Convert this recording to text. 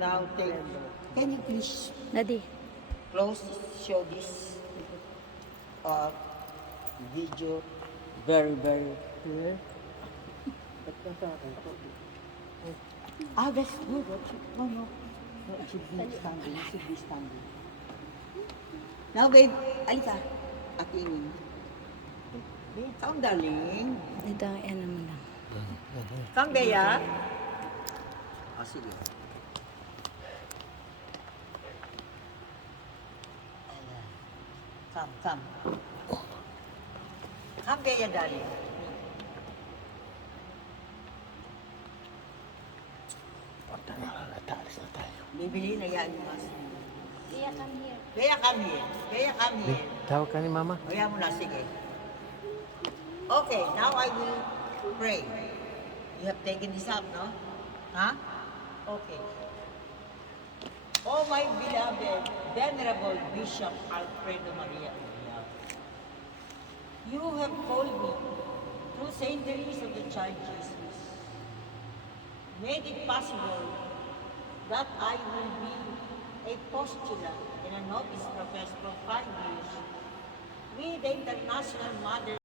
now take. Can you please Daddy. close show this video very clear? That's good. No, no. No, it should be standing. It should be standing. Now, babe, alika. Atingin. Come, darling. Ito ang ano mo lang. Come, Bea. Sige. Come. Come, Bea, darling. Bibili na yan. Bea, come here. Bea, come here. Bea, come here. Tawag ka ni Mama. Kaya mo na, sige. Okay, now I will pray. You have taken this up, no? Huh? Okay. Oh, my beloved, venerable Bishop Alfredo Maria Uriel, you have called me through Saint Teresa of the Child Jesus, made it possible that I will be a postulant and a novice professor for 5 years with the International Mother